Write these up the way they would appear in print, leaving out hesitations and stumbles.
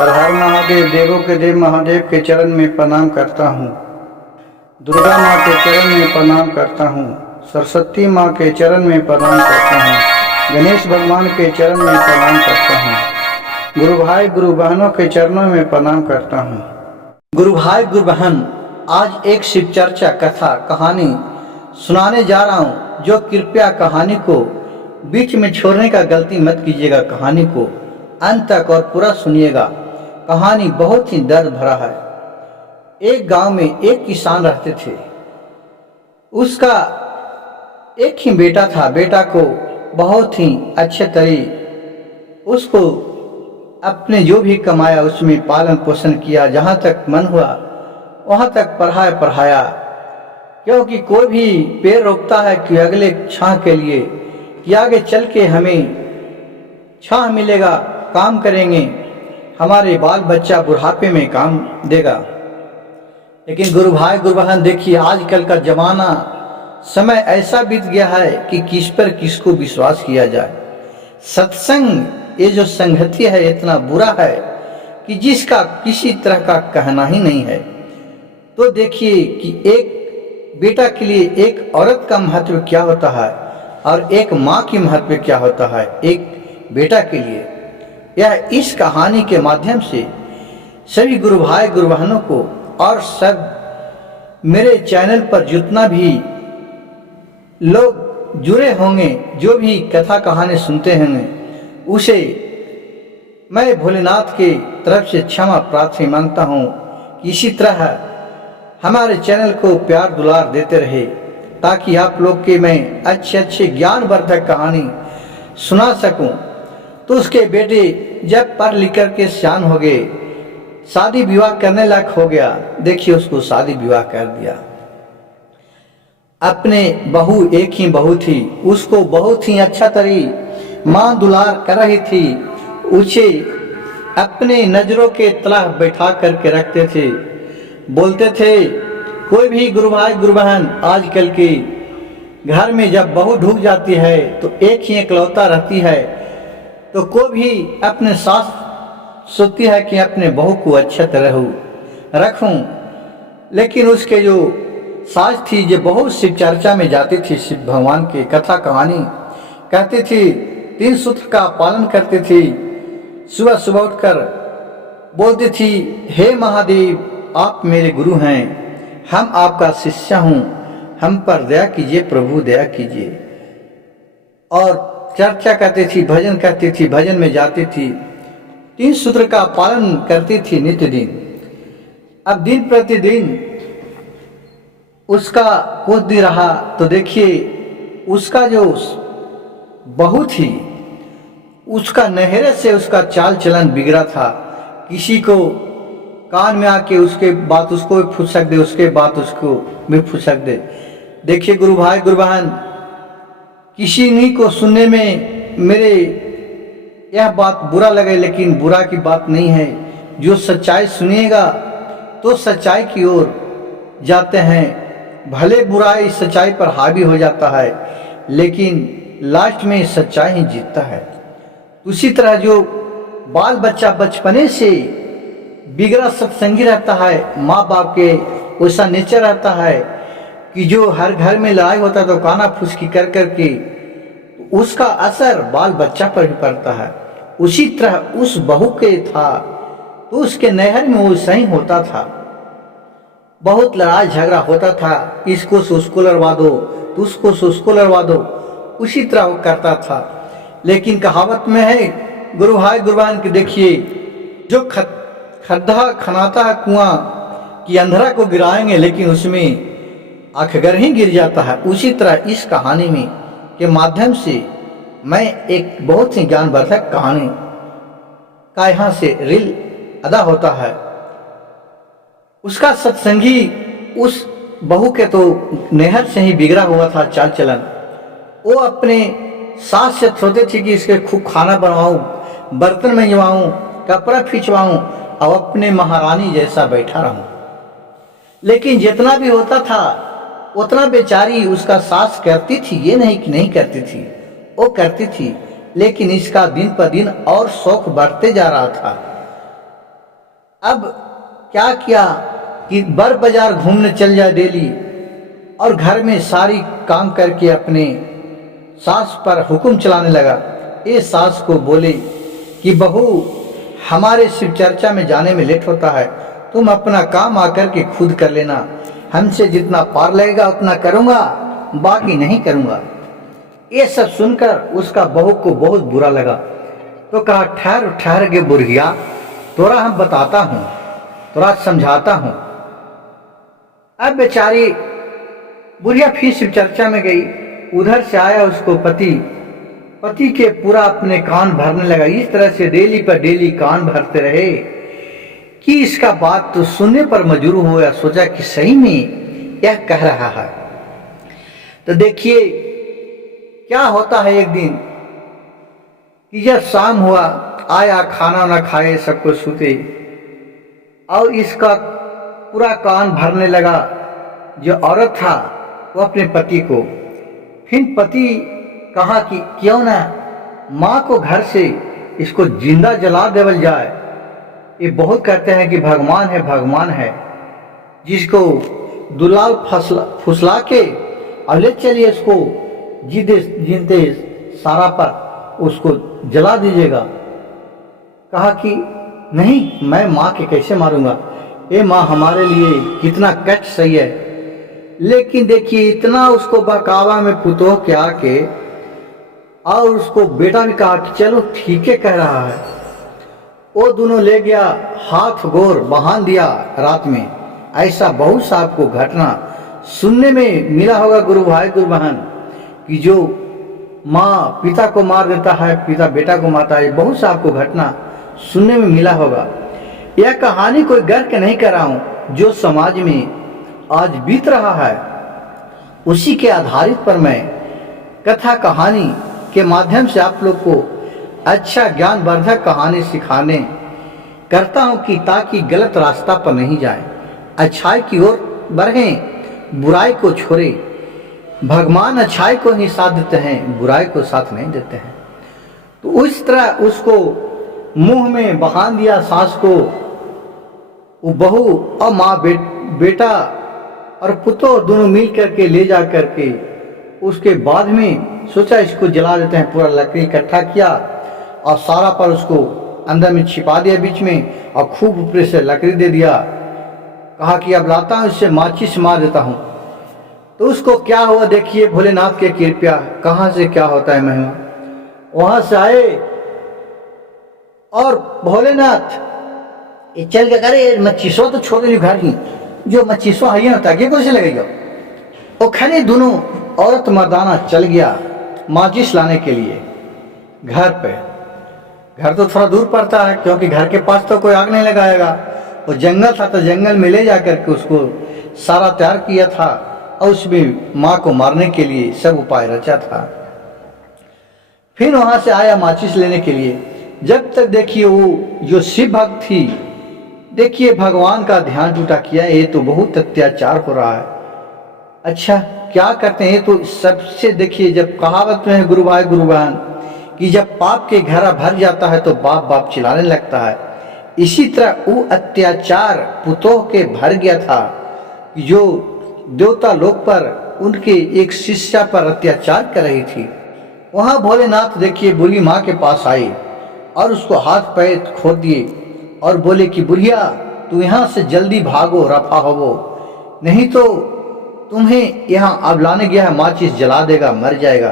हर हर महादेव, देवों के देव महादेव के चरण में प्रणाम करता हूँ। दुर्गा माँ के चरण में प्रणाम करता हूँ। सरस्वती माँ के चरण में प्रणाम करता हूँ। गणेश भगवान के चरण में प्रणाम करता हूँ। गुरु भाई गुरु बहनों के चरणों में प्रणाम करता हूँ। गुरु भाई गुरु बहन, आज एक शिव चर्चा कथा कहानी सुनाने जा रहा हूँ, जो कृपया कहानी को बीच में छोड़ने का गलती मत कीजिएगा। कहानी को अंत तक और पूरा सुनिएगा। कहानी बहुत ही दर्द भरा है। एक गांव में एक किसान रहते थे। उसका एक ही बेटा था। बेटा को बहुत ही अच्छे तरीके उसको अपने जो भी कमाया उसमें पालन पोषण किया। जहाँ तक मन हुआ वहाँ तक पढ़ाया। क्योंकि कोई भी पेड़ रोकता है कि अगले छाह के लिए, कि आगे चल के हमें छाह मिलेगा, काम करेंगे, हमारे बाल बच्चा बुढ़ापे में काम देगा। लेकिन गुरु भाई गुरु बहन, देखिए आजकल का जमाना समय ऐसा बीत गया है कि किस पर किसको विश्वास किया जाए। सत्संग, ये जो संगति है इतना बुरा है कि जिसका किसी तरह का कहना ही नहीं है। तो देखिए कि एक बेटा के लिए एक औरत का महत्व क्या होता है और एक माँ की महत्व क्या होता है एक बेटा के लिए। यह इस कहानी के माध्यम से सभी गुरु भाई गुरु बहनों को और सब मेरे चैनल पर जितना भी लोग जुड़े होंगे, जो भी कथा कहानी सुनते होंगे, उसे मैं भोलेनाथ के तरफ से क्षमा प्रार्थना मांगता हूँ कि इसी तरह हमारे चैनल को प्यार दुलार देते रहे, ताकि आप लोग के मैं अच्छे ज्ञानवर्धक कहानी सुना सकूं। तो उसके बेटे जब पढ़ लिख कर के सियान हो गए, शादी विवाह करने लायक हो गया। देखिए उसको शादी विवाह कर दिया। अपने बहू, एक ही बहू थी, उसको बहुत ही अच्छा तरी माँ दुलार कर रही थी। उसे अपने नजरों के तला बैठा करके रखते थे। बोलते थे, कोई भी गुरु भाई गुरु बहन आजकल के घर में जब बहू ढूक जाती है तो एक ही इकलौता रहती है, तो कोई भी अपने सास सोचती है कि अपने बहू को अच्छे तरह रखूं। लेकिन उसके जो सास थी, जो बहुत शिव चर्चा में जाती थी, शिव भगवान की कथा कहानी कहती थी, 3 सूत्र का पालन करती थी। सुबह सुबह उठकर बोलती थी, हे महादेव, आप मेरे गुरु हैं, हम आपका शिष्य हूँ, हम पर दया कीजिए प्रभु, दया कीजिए। और चर्चा करती थी, भजन करती थी, भजन में जाती थी, 3 सूत्र का पालन करती थी नित्य दिन। अब दिन प्रतिदिन उसका कुछ दिन रहा तो देखिए उसका जो बहू थी, उसका नहरे से उसका चाल चलन बिगड़ा था। किसी को कान में आके उसके बात उसको भी फुसक दे, उसके बात उसको भी फुसक दे। देखिए गुरु भाई गुरु बहन, किसी नहीं को सुनने में मेरे यह बात बुरा लगे, लेकिन बुरा की बात नहीं है। जो सच्चाई सुनिएगा तो सच्चाई की ओर जाते हैं। भले बुराई सच्चाई पर हावी हो जाता है, लेकिन लास्ट में सच्चाई ही जीतता है। उसी तरह जो बाल बच्चा बचपने से बिगड़ा सत्संगी रहता है, माँ बाप के वैसा नेचर रहता है कि जो हर घर में लड़ाई होता है तो काना फुसकी कर करके उसका असर बाल बच्चा पर भी पड़ता है। उसी तरह उस बहू के था तो उसके नहर में वो सही होता था। बहुत लड़ाई झगड़ा होता था, इसको से उसको लड़वा दो, तो उसको से उसको लड़वा दो, उसी तरह वो करता था। लेकिन कहावत में है गुरु भाई गुरु बहन की, देखिए जो खड्डा खनाता है कुआं कि अंधेरा को गिराएंगे, लेकिन उसमें आखगर ही गिर जाता है। उसी तरह इस कहानी में के माध्यम से मैं एक बहुत ही ज्ञानवर्धक कहानी का यहाँ से रील अदा होता है। उसका सत्संगी उस बहू के तो नहर से ही बिगड़ा हुआ था चाल चलन। वो अपने सास से सोचते थे कि इसके खूब खाना बनवाऊं, बर्तन मंजवाऊं, कपड़ा खिंचवाऊं और अपने महारानी जैसा बैठा रहूं। लेकिन जितना भी होता था उतना बेचारी उसका सास करती थी, ये नहीं कि नहीं करती थी, वो करती थी। लेकिन इसका दिन पर दिन और शौक बढ़ते जा रहा था। अब क्या किया कि बर बाजार घूमने चल जाए डेली, और घर में सारी काम करके अपने सास पर हुक्म चलाने लगा। ये सास को बोले कि बहू, हमारे शिव चर्चा में जाने में लेट होता है, तुम अपना काम आकर के खुद कर लेना, हमसे जितना पार लगेगा उतना करूँगा, बाकी नहीं करूँगा। ये सब सुनकर उसका बहू को बहुत बुरा लगा, तो कहा ठहर ठहर के बुढ़िया, तोरा हम बताता हूँ, तोरा समझाता हूँ। अब बेचारी बुढ़िया फिर शिव चर्चा में गई। उधर से आया उसको पति के पूरा अपने कान भरने लगा। इस तरह से डेली पर डेली कान भरते रहे कि इसका बात तो सुनने पर मजबूर हुआ। सोचा कि सही में यह कह रहा है। तो देखिए क्या होता है। एक दिन कि जब शाम हुआ, आया, खाना ना खाए, सबको सूते, और इसका पूरा कान भरने लगा। जो औरत था वो अपने पति को, फिर पति कहा कि क्यों ना माँ को घर से इसको जिंदा जला देवल जाए। ये बहुत कहते हैं कि भगवान है जिसको दुलाल फुसला के और ले चलिए इसको जीते सारा पर उसको जला दीजिएगा। कहा कि नहीं, मैं माँ के कैसे मारूंगा, ये माँ हमारे लिए कितना कष्ट सही है। लेकिन देखिए इतना उसको बहकावा में पुतोह के आके, और उसको बेटा भी कहा कि चलो ठीक है कह रहा है। वो दोनों ले गया, हाथ गोर बांध दिया रात में। ऐसा बहुत सा आपको घटना सुनने में मिला होगा गुरु भाई गुरु बहन, कि जो माँ पिता को मार देता है, पिता बेटा को मारता है। बहुत सा आपको घटना सुनने में मिला होगा। यह कहानी कोई गर्व के नहीं कर रहा हूँ, जो समाज में आज बीत रहा है उसी के आधारित पर मैं कथा कहानी के माध्यम से आप लोग को अच्छा ज्ञानवर्धक कहानी सिखाने करता हूँ, कि ताकि गलत रास्ता पर नहीं जाए, अच्छाई की ओर बढ़ें, बुराई को छोड़े। भगवान अच्छाई को ही साथ देते हैं, बुराई को साथ नहीं देते हैं। तो उस तरह उसको मुंह में बहान दिया सास को। वो बहू और माँ बेटा और पुतो दोनों मिल करके ले जा करके उसके बाद में सोचा इसको जला देते हैं। पूरा लकड़ी इकट्ठा किया और सारा पर उसको अंदर में छिपा दिया बीच में, और खूब ऊपर से लकड़ी दे दिया। कहा कि अब लाता हूँ इससे माचिस मार देता हूँ। तो उसको क्या हुआ देखिए, भोलेनाथ के कृपया कहाँ से क्या होता है महिमा। वहां से आए और भोलेनाथ ये चल के करे मच्छीसो तो छोड़ दे घर ही, जो मच्छीसो है ना ताकि कैसे लगेगा। वो खड़े दोनों औरत मर्दाना चल गया माचिस लाने के लिए घर पे। घर तो थोड़ा दूर पड़ता है, क्योंकि घर के पास तो कोई आग नहीं लगाएगा। वो जंगल था, तो जंगल में ले जाकर के उसको सारा तैयार किया था, और उसमें माँ को मारने के लिए सब उपाय रचा था। फिर वहां से आया माचिस लेने के लिए। जब तक देखिए वो जो शिव भक्त थी, देखिए भगवान का ध्यान टूटा किया। ये तो बहुत अत्याचार हो रहा है। अच्छा क्या करते हैं, तो सबसे देखिए, जब कहावत में है गुरु भाई गुरु बहन, कि जब पाप के घड़ा भर जाता है तो बाप बाप चिल्लाने लगता है। इसी तरह वो अत्याचार पुतोह के भर गया था, जो देवता लोक पर उनके एक शिष्या पर अत्याचार कर रही थी। वहां भोलेनाथ देखिए बुढ़ी माँ के पास आए और उसको हाथ पैर खोद दिए और बोले कि बुढ़िया तू यहाँ से जल्दी भागो, रफा होवो, नहीं तो तुम्हें यहाँ अब लाने गया है माचिस जला देगा, मर जाएगा।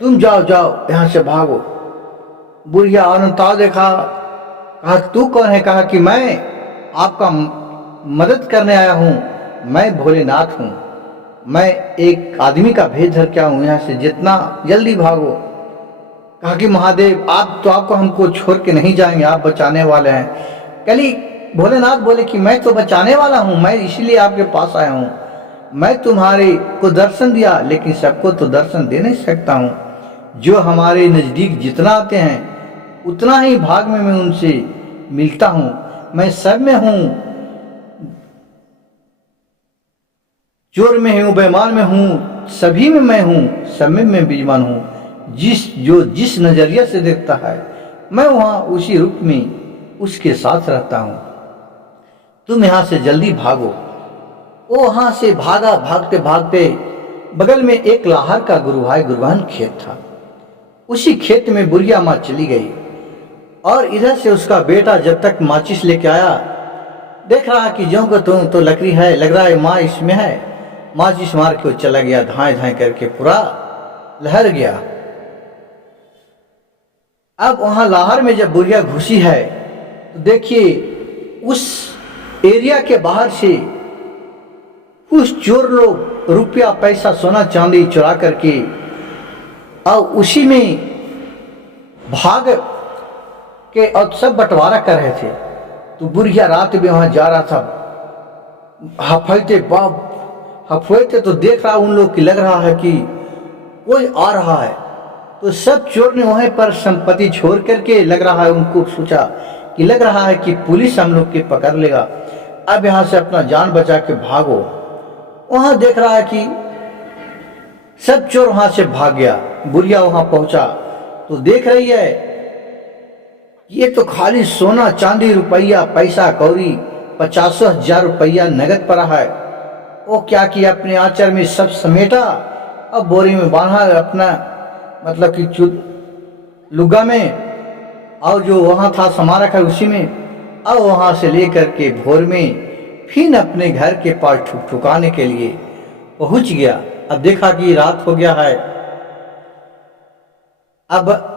तुम जाओ यहाँ से भागो। बुढ़िया अनंता देखा, कहा तू कौन है। कहा कि मैं आपका मदद करने आया हूँ, मैं भोलेनाथ हूँ, मैं एक आदमी का भेद धर के आया हूँ, यहाँ से जितना जल्दी भागो। कहा कि महादेव आप तो आपको हमको छोड़ के नहीं जाएंगे, आप बचाने वाले हैं। कली भोलेनाथ बोले कि मैं तो बचाने वाला हूँ, मैं इसलिए आपके पास आया हूँ। मैं तुम्हारे को दर्शन दिया, लेकिन सबको तो दर्शन दे नहीं सकता हूँ। जो हमारे नज़दीक जितना आते हैं उतना ही भाग में मैं उनसे मिलता हूँ। मैं सब में हूँ, चोर में हूँ, बेईमान में हूँ, सभी में मैं हूँ, सब में मैं विद्यमान हूँ। जिस नजरिया से देखता है मैं वहाँ उसी रूप में उसके साथ रहता हूँ। तुम यहाँ से जल्दी भागो। वो वहां से भागा, भागते भागते बगल में एक लाहर का गुरुभाई गुरुबहन खेत था। उसी खेत में बुढ़िया माँ चली गई और इधर से उसका बेटा जब तक माचिस लेके आया, देख रहा कि ज्यों को तो लकड़ी है, लग रहा है माँ इसमें है। माचिस मार के वो चला गया, धाए धाए करके पूरा लहर गया। अब वहां लाहर में जब बुढ़िया घुसी है तो देखिए उस एरिया के बाहर से कुछ चोर लोग रुपया पैसा सोना चांदी चुरा करके और उसी में भाग के और सब बंटवारा कर रहे थे। तो बुढ़िया रात में वहां जा रहा था, हफते तो देख रहा उन लोग की, लग रहा है कि कोई आ रहा है। तो सब चोर ने वहीं पर संपत्ति छोड़ करके, लग रहा है उनको सोचा कि लग रहा है कि पुलिस हम लोग के पकड़ लेगा, अब यहाँ से अपना जान बचा के भागो। वहां देख रहा है कि सब चोर वहां से भाग गया। बुढ़िया वहां पहुंचा तो देख रही है ये तो खाली सोना चांदी रुपया पैसा कौड़ी 50,000 रुपया नगद पड़ा है। वो क्या किया, अपने आंचल में सब समेटा और बोरी में बांधा, अपना मतलब कि लुगा में, और जो वहां था सामान रखा उसी में, और वहां से लेकर के भोर में फिर अपने घर के पास ठुकाने के लिए पहुंच गया। अब देखा कि रात हो गया है, अब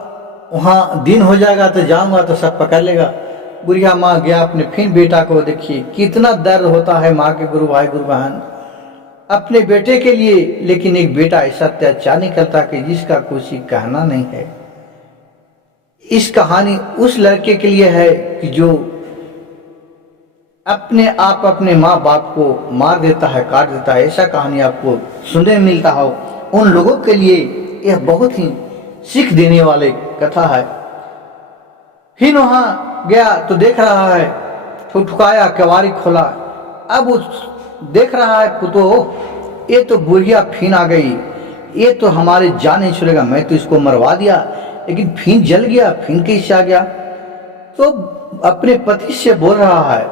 वहां दिन हो जाएगा तो जाऊंगा तो सब पकड़ लेगा। बुढ़िया माँ गया अपने फिर बेटा को, देखिए कितना दर्द होता है माँ के गुरु भाई गुरु बहन अपने बेटे के लिए, लेकिन एक बेटा ऐसा अत्याचार नहीं करता कि जिसका कुछ कहना नहीं है। इस कहानी उस लड़के के लिए है कि जो अपने आप अपने माँ बाप को मार देता है, काट देता है। ऐसा कहानी आपको सुनने मिलता हो, उन लोगों के लिए यह बहुत ही सीख देने वाले कथा है। फिर वहां गया तो देख रहा है, ठुकठुकाया, केवाड़ी खोला। अब उस देख रहा है पुतो, ये तो बुढ़िया फिन आ गई, ये तो हमारे जान नहीं छोड़ेगा, मैं तो इसको मरवा दिया, लेकिन फिन जल गया, फिन कैसे आ गया। तो अपने पति से बोल रहा है,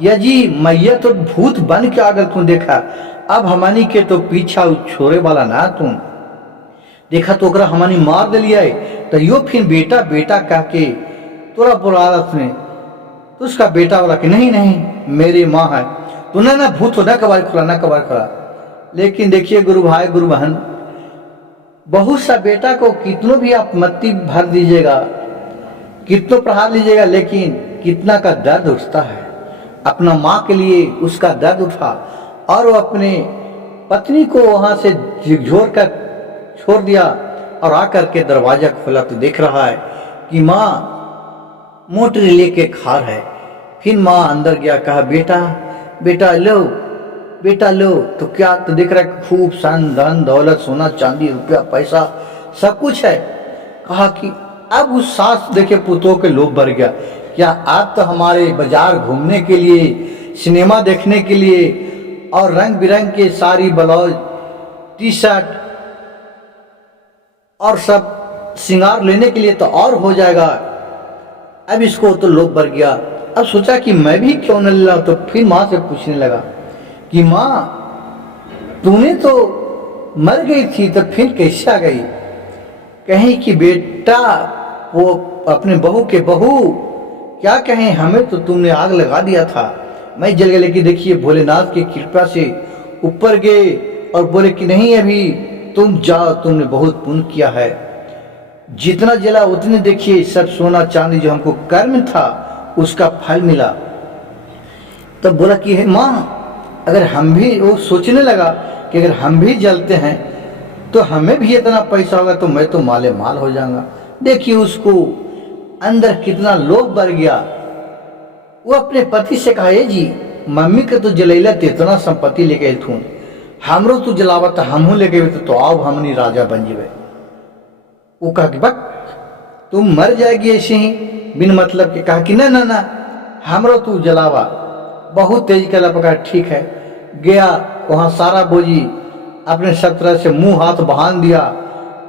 या जी मैया तो भूत बन के आगर तुम देखा, अब हमानी के तो पीछा छोड़े वाला ना तुम देखा तो ओकरा हमानी मार दिलिया तो यो फिर बेटा बेटा कह के तोरा बुलारत में। तो उसका बेटा बोला कि नहीं नहीं मेरी माँ है, तो ना भूत हो, ना कबार खुला, ना कबार खुला। लेकिन देखिए गुरु भाई गुरु बहन, बहुत सा बेटा को कितनों भी आप मत्ती भर दीजिएगा, कितनों प्रहार लीजिएगा, लेकिन कितना का दर्द उठता है। अपना माँ के लिए उसका दर्द उठा और वो अपने पत्नी को वहां से झिकझोर कर छोड़ दिया और आकर के दरवाजा खोला तो देख रहा है कि माँ मोटरी लेके खार है। फिर माँ अंदर गया, कहा बेटा बेटा लो, बेटा लो। तो क्या, तो देख रहा है खूब सन धन दौलत सोना चांदी रुपया पैसा सब कुछ है। कहा कि अब उस सास देखे पुतों के लोभ भर गया, क्या आप तो हमारे बाजार घूमने के लिए, सिनेमा देखने के लिए और रंग बिरंग के साड़ी ब्लाउज टी शर्ट और सब श्रृंगार लेने के लिए तो और हो जाएगा। अब इसको तो लोभ भर गया। अब सोचा कि मैं भी क्यों न ला। तो फिर माँ से पूछने लगा कि माँ तूने तो मर गई थी तो फिर कैसे आ गई। कहीं कि बेटा वो अपने बहू के बहू क्या कहें, हमें तो तुमने आग लगा दिया था, मैं जल गया। लेकिन देखिए भोलेनाथ की कृपा से ऊपर गए और बोले कि नहीं अभी तुम जाओ, तुमने बहुत पुण्य किया है। जितना जला उतने देखिए सब सोना चांदी जो हमको कर्म था उसका फल मिला। तब बोला कि हे माँ, अगर हम भी, वो सोचने लगा कि अगर हम भी जलते हैं तो हमें भी इतना पैसा होगा तो मैं तो माले माल हो जाऊंगा। देखिए उसको अंदर कितना लोभ भर गया। वो अपने पति से कहा, ये जी मम्मी के तो जलैला इतना संपत्ति लेके थून, हमरो तू जलावत हमहू लेके तो आओ हमनी राजा बन जीवे। वो कहा कि बक तुम मर जाएगी ऐसे ही बिन मतलब के। कहा कि ना ना ना हमरो तू जलावा। बहुत तेज कला पका, ठीक है। गया वहां सारा बोझी अपने सब तरह से मुंह हाथ बांध दिया,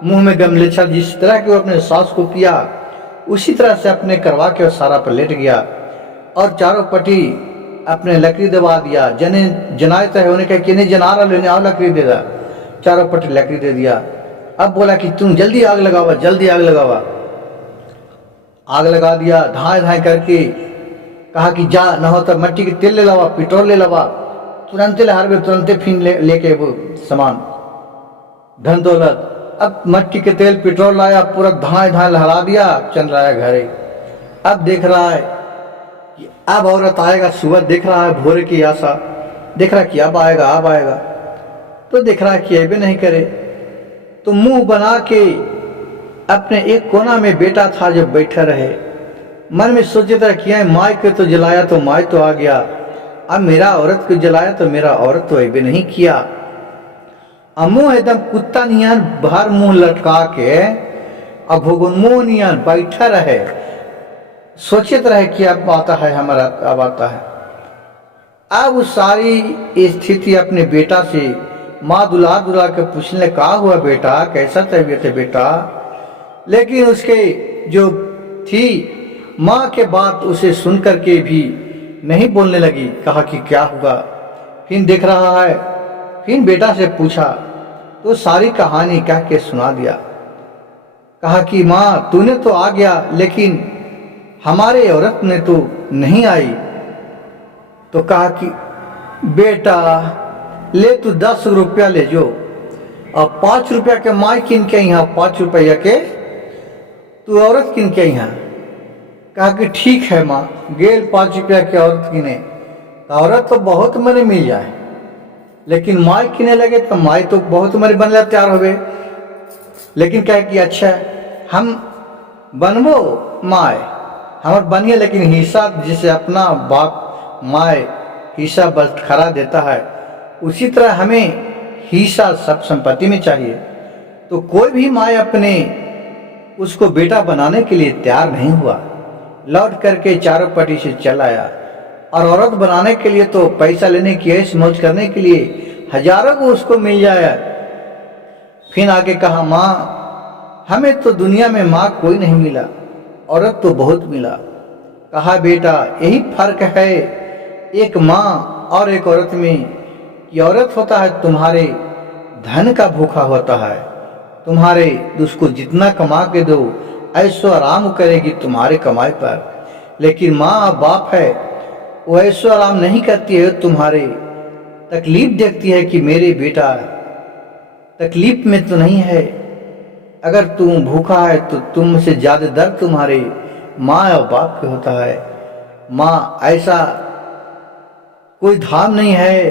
मुंह में गमलेछा जिस तरह के वो अपने सास को किया उसी तरह से अपने करवा के सारा पर लेट गया और चारों पट्टी अपने लकड़ी दबा दिया। जने जनाए तो है, उन्हें कहा कि नहीं जना रहा लेने आओ लकड़ी दे दा। चारों पट्टी लकड़ी दे दिया। अब बोला कि तुम जल्दी आग लगावा, जल्दी आग लगावा। आग लगा दिया, धाए धाए करके कहा कि जा न हो तो मट्टी के तेल ले लावा, पेट्रोल ले लावा। तुरंत ले हार तुरंत फिर लेके वो सामान धन दौलत। अब मट्टी के तेल पेट्रोल लाया, पूरा धाए धाए लहरा दिया, चल रहा है घरे। अब देख रहा है कि अब औरत आएगा, सुबह देख रहा है भोरे की आशा, देख रहा है कि अब आएगा अब आएगा, तो देख रहा है कि ऐबे नहीं करे। तो मुंह बना के अपने एक कोना में बेटा था जो बैठा रहे, मन में सोचे था कि माई को तो जलाया तो माई तो आ गया, अब मेरा औरत को जलाया तो मेरा औरत तो ऐबे नहीं किया। मुंह एकदम कुत्ता नियन बाहर मुंह लटका के अब मुंह नियन बैठा रहे, सोचित रहे कि अब आता है हमारा, अब आता है। अब उस सारी स्थिति अपने बेटा से माँ दुला दुला के पूछने का हुआ बेटा, कैसा तबीयत है बेटा। लेकिन उसके जो थी माँ के बात उसे सुन करके भी नहीं बोलने लगी। कहा कि क्या हुआ, फिर देख रहा है, फिर बेटा से पूछा तो सारी कहानी कह के सुना दिया। कहा कि माँ तूने तो आ गया लेकिन हमारे औरत ने तो नहीं आई। तो कहा कि बेटा ले तू 10 रुपया ले जो, और 5 रुपया के माई किन के यहाँ, 5 रुपया के तू औरत किन के यहाँ। कहा कि ठीक है माँ। गेल 5 रुपया के औरत किने, औरत तो बहुत मरे मिल जाए, लेकिन माई किने लगे तो माई तो बहुत मरे बनला तैयार हो गए। लेकिन कहे कि अच्छा हम बनबो माए, हमार बनिए, लेकिन हिस्सा जिसे अपना बाप माए हिस्सा बटखरा देता है, उसी तरह हमें हिस्सा सब संपत्ति में चाहिए। तो कोई भी माए अपने उसको बेटा बनाने के लिए तैयार नहीं हुआ, लौट करके चारों पट्टी से चल आया। और औरत बनाने के लिए तो पैसा लेने की ऐश मौज करने के लिए हजारों को उसको मिल जाए। फिर आगे कहा माँ हमें तो दुनिया में माँ कोई नहीं मिला, औरत तो बहुत मिला। कहा बेटा यही फर्क है एक माँ और एक औरत में, कि औरत होता है तुम्हारे धन का भूखा होता है, तुम्हारे उसको जितना कमा के दो ऐसो आराम करेगी तुम्हारे कमाई पर। लेकिन माँ बाप है वो ऐसो आराम नहीं करती है, तुम्हारे तकलीफ देखती है कि मेरे बेटा तकलीफ में तो नहीं है। अगर तुम भूखा है तो तुमसे ज्यादा दर्द तुम्हारे माँ और बाप के होता है। माँ ऐसा कोई धाम नहीं है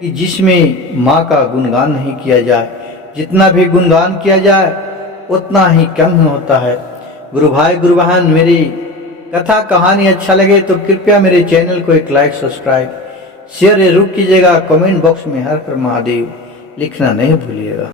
कि जिसमें माँ का गुणगान नहीं किया जाए, जितना भी गुणगान किया जाए उतना ही कम होता है। गुरु भाई गुरु बहन, मेरी कथा कहानी अच्छा लगे तो कृपया मेरे चैनल को एक लाइक सब्सक्राइब शेयर जरूर कीजिएगा। कमेंट बॉक्स में हर हर महादेव लिखना नहीं भूलिएगा।